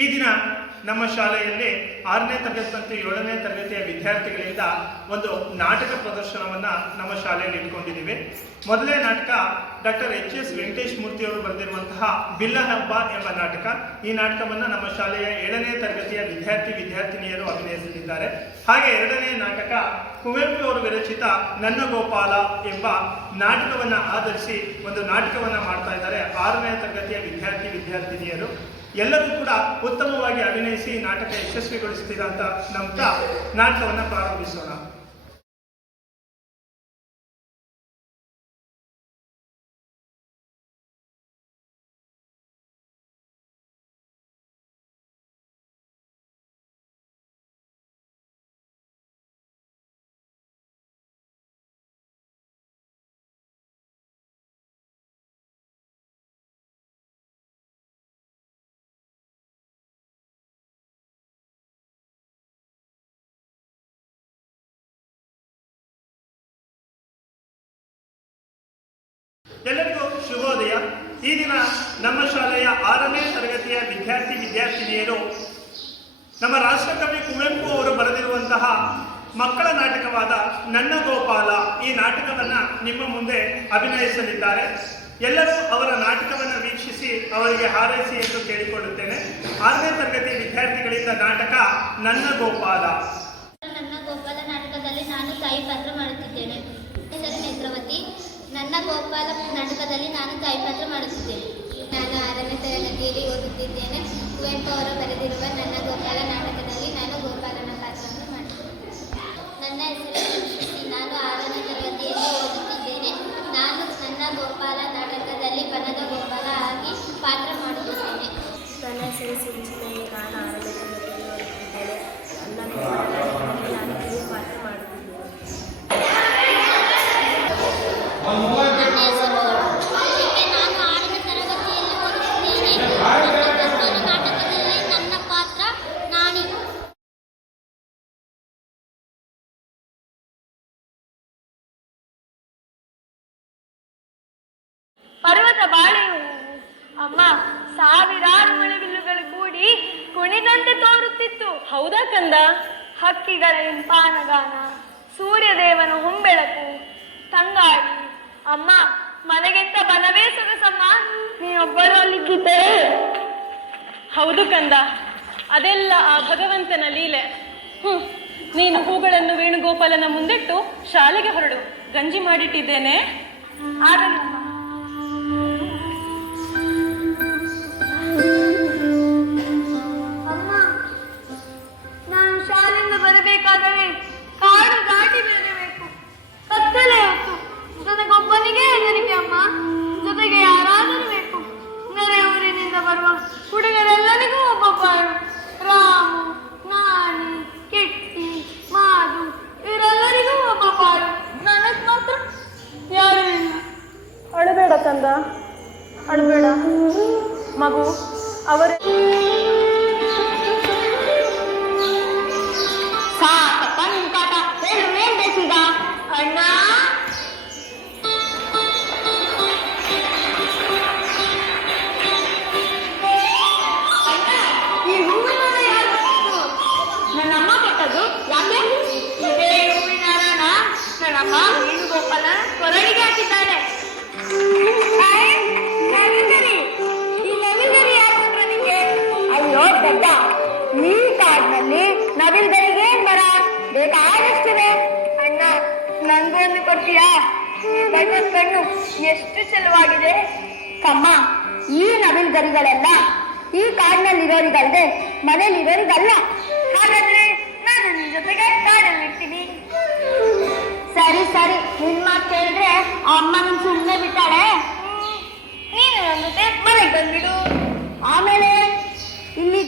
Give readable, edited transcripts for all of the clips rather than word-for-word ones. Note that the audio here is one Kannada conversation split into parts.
ಈ ದಿನ ನಮ್ಮ ಶಾಲೆಯಲ್ಲಿ 6ನೇ ತರಗತಿ ಮತ್ತು 7ನೇ ತರಗತಿಯ ವಿದ್ಯಾರ್ಥಿಗಳಿಂದ ಒಂದು ನಾಟಕ ಪ್ರದರ್ಶನವನ್ನು ನಮ್ಮ ಶಾಲೆಯಲ್ಲಿ ಇಟ್ಕೊಂಡಿದ್ದೀವಿ. ಮೊದಲನೇ ನಾಟಕ ಡಾಕ್ಟರ್ ಎಚ್.ಎಸ್. ವೆಂಕಟೇಶ್ ಮೂರ್ತಿ ಅವರು ಬರೆದಿರುವಂತಹ ಬಿಲ್ಲಹಬ್ಬ ಎಂಬ ನಾಟಕ. ಈ ನಾಟಕವನ್ನು ನಮ್ಮ ಶಾಲೆಯ 7ನೇ ತರಗತಿಯ ವಿದ್ಯಾರ್ಥಿನಿಯರು ಅಭಿನಯಿಸಲಿದ್ದಾರೆ. ಹಾಗೆ 2ನೇ ನಾಟಕ ಕುವೆಂಪು ಅವರು ವಿರಚಿತ ನನ್ನ ಗೋಪಾಲ ಎಂಬ ನಾಟಕವನ್ನು ಆಧರಿಸಿ ಒಂದು ನಾಟಕವನ್ನು ಮಾಡ್ತಾ ಇದ್ದಾರೆ 6ನೇ ತರಗತಿಯ ವಿದ್ಯಾರ್ಥಿನಿಯರು. ಎಲ್ಲರೂ ಕೂಡ ಉತ್ತಮವಾಗಿ ಅಭಿನಯಿಸಿ ನಾಟಕ ಯಶಸ್ವಿಗೊಳಿಸ್ತೀರಾ ಅಂತ ನಂಬ್ತಾ ನಾಟಕವನ್ನು ಪ್ರಾರಂಭಿಸೋಣ. ಎಲ್ಲರಿಗೂ ಶುಭೋದಯ. ಈ ದಿನ ನಮ್ಮ ಶಾಲೆಯ 6ನೇ ತರಗತಿಯ ವಿದ್ಯಾರ್ಥಿನಿಯರು ನಮ್ಮ ರಾಷ್ಟ್ರಕವಿ ಕುವೆಂಪು ಅವರು ಬರೆದಿರುವಂತಹ ಮಕ್ಕಳ ನಾಟಕವಾದ ನನ್ನ ಗೋಪಾಲ ಈ ನಾಟಕವನ್ನು ನಿಮ್ಮ ಮುಂದೆ ಅಭಿನಯಿಸಲಿದ್ದಾರೆ. ಎಲ್ಲರೂ ಅವರ ನಾಟಕವನ್ನು ವೀಕ್ಷಿಸಿ ಅವರಿಗೆ ಹಾರೈಸಿ ಎಂದು ಕೇಳಿಕೊಳ್ಳುತ್ತೇನೆ. 6ನೇ ತರಗತಿ ವಿದ್ಯಾರ್ಥಿಗಳಿಂದ ನಾಟಕ ನನ್ನ ಗೋಪಾಲ. ನನ್ನ ಗೋಪಾಲ ನಾಟಕದಲ್ಲಿ ನಾನು ತಾಯಿ ಪಾತ್ರ ಮಾಡುತ್ತಿದ್ದೇನೆ. ನೇತ್ರಾವತಿ. ನನ್ನ ಗೋಪಾಲ ನಾಟಕದಲ್ಲಿ ನಾನು ತಾಯಿ ಪಾತ್ರ ಮಾಡುತ್ತಿದ್ದೇನೆ. ನಾನು 6ನೇ ತರಗತಿಯಲ್ಲಿ ಓದುತ್ತಿದ್ದೇನೆ. ಕುವೆಂಪು ಅವರು ಬರೆದಿರುವ ನನ್ನ ಗೋಪಾಲ ನಾಟಕದಲ್ಲಿ ನಾನು ಗೋಪಾಲನ ಪಾತ್ರವನ್ನು ಮಾಡುತ್ತೇನೆ. ನನ್ನ ಹೆಸರು ಸಂಸ್ಕೃತಿ. ನಾನು 6ನೇ ತರಗತಿಯಲ್ಲಿ ಓದುತ್ತಿದ್ದೇನೆ. ನಾನು ನನ್ನ ಗೋಪಾಲ ನಾಟಕದಲ್ಲಿ ಬನದ ಗೋಪಾಲ ಆಗಿ ಪಾತ್ರ ಮಾಡುತ್ತಿದ್ದೇನೆ. ನನ್ನ ಹೆಸರು ಸಿಂಚಿನಲ್ಲಿ. ನಾನು 6ನೇ ತರಗತಿಯಲ್ಲಿ ಓದುತ್ತಿದ್ದೇನೆ. ನನ್ನ ಗೋಪಾಲ ನಾಟಕದಲ್ಲಿ ನಾನು ಕಿರು ಪಾತ್ರ ಮಾಡುತ್ತಿದ್ದೇನೆ. ಪರ್ವತ ಬಾಳೆಯು ಅಮ್ಮ ಸಾವಿರಾರು ಮಳೆಬಿಲ್ಲುಗಳು ಕೂಡಿ ಕುಣಿದಂತೆ ತೋರುತ್ತಿತ್ತು. ಹೌದಾ ಕಂದ? ಹಕ್ಕಿಗಳ ಇಂಪಾನ ಗಾನ, ಸೂರ್ಯದೇವನ ಹೊಂಬೆಳಕು, ತಂಗಾಳಿ. ಅಮ್ಮ ಮನೆಗೆಂತ ಬಲವೇ ಸೊಗಸಮ್ಮ, ನೀನೊಬ್ಬಳು ಅಲ್ಲಿದ್ದಿದ್ದೆ. ಹೌದು ಕಂದ, ಅದೆಲ್ಲ ಆ ಭಗವಂತನ ಲೀಲೆ. ನೀನು ಹೂಗಳನ್ನು ವೇಣುಗೋಪಾಲನ ಮುಂದಿಟ್ಟು ಶಾಲೆಗೆ ಹೊರಡು. ಗಂಜಿ ಮಾಡಿಟ್ಟಿದ್ದೇನೆ. ಆಗಲಿ ಬರಬೇಕಾದರೆ ಕಾಡು ದಾಟಿ ಬೆಳೆಯಬೇಕು. ಕತ್ತಲೆ ಹೊತ್ತು ನನಗೊಬ್ಬನಿಗೆ ಹೆದರಿಕೆ ಅಮ್ಮ. ಜೊತೆಗೆ ಯಾರಾದರೂ ಬೇಕು. ನೆರೆಯೂರಿನಿಂದ ಬರುವ ಹುಡುಗರೆಲ್ಲರಿಗೂ ಒಬ್ಬೊಬ್ಬರು. ರಾಮು, ನಾನಿ, ಕಿಟ್ಟಿ, ಮಾಧು ಇವರೆಲ್ಲರಿಗೂ ಒಬ್ಬೊಬ್ಬರು. ನನಗೆ ಮಾತ್ರ ಯಾರು ಇಲ್ಲ. ಅಳಬೇಡ ಕಂದ, ಅಳಬೇಡ ಮಗು. ಅವರೇ ಅಣ್ಣ. ಈ ಹೂವಿನ ಯಾರು ಕೊಟ್ಟದ್ದು? ನನ್ನಮ್ಮ ಕೊಟ್ಟದ್ದು. ಯಾಕೆ? ಇದೇ ಹೂವಿನ ಹಾರನ ನನ್ನಮ್ಮ ವೇಣುಗೋಪಾಲ ಕೊರಳಿಗೆ ಹಾಕಿದ್ದಾಳೆ. ಈ ನವಿಲ್ಗರಿ ಯಾರು ಕೊಟ್ರ ನಿಂಗೆ? ಅಯ್ಯೋ ದಡ್ಡ, ಈ ಕಾಡಿನಲ್ಲಿ ನವಿಲ್ಗರಿಗೆ ಮರ ಬೇಕಾದಷ್ಟಿದೆ. ಅಣ್ಣ ನಂಗೊಂದು ಕೊಡ್ತೀಯಾ? ಕಣ್ಣು ಎಷ್ಟು ಚೆಲುವಾಗಿದೆ. ಕಮ್ಮ, ಈ ನವಿಲ್ ಗರಿಗಳೆಲ್ಲ ಈ ಕಾಡಿನಲ್ಲಿರೋರಿಗಲ್ದೆ ಮನೇಲಿರೋರಿಗಲ್ಲ. ಹಾಗಾದ್ರೆ ನಾನು ನಿನ್ ಜೊತೆಗೆ ಕಾಡಲ್ಲಿರ್ತೀನಿ. ಸರಿ ಸರಿ, ನಿನ್ ಮಾತು ಕೇಳಿದ್ರೆ ಅಮ್ಮ ನನ್ ಸುಮ್ಮನೆ ಬಿಟ್ಟಾಳೆ. ನೀನು ನನ್ನ ಜೊತೆ ಮನೆಗೆ ಬಂದ್ಬಿಡು. ಆಮೇಲೆ ಇಲ್ಲಿ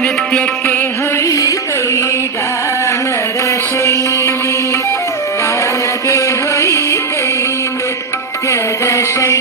ನೃತ್ಯಕ್ಕೆ ಹೊಳಿ ಕೈ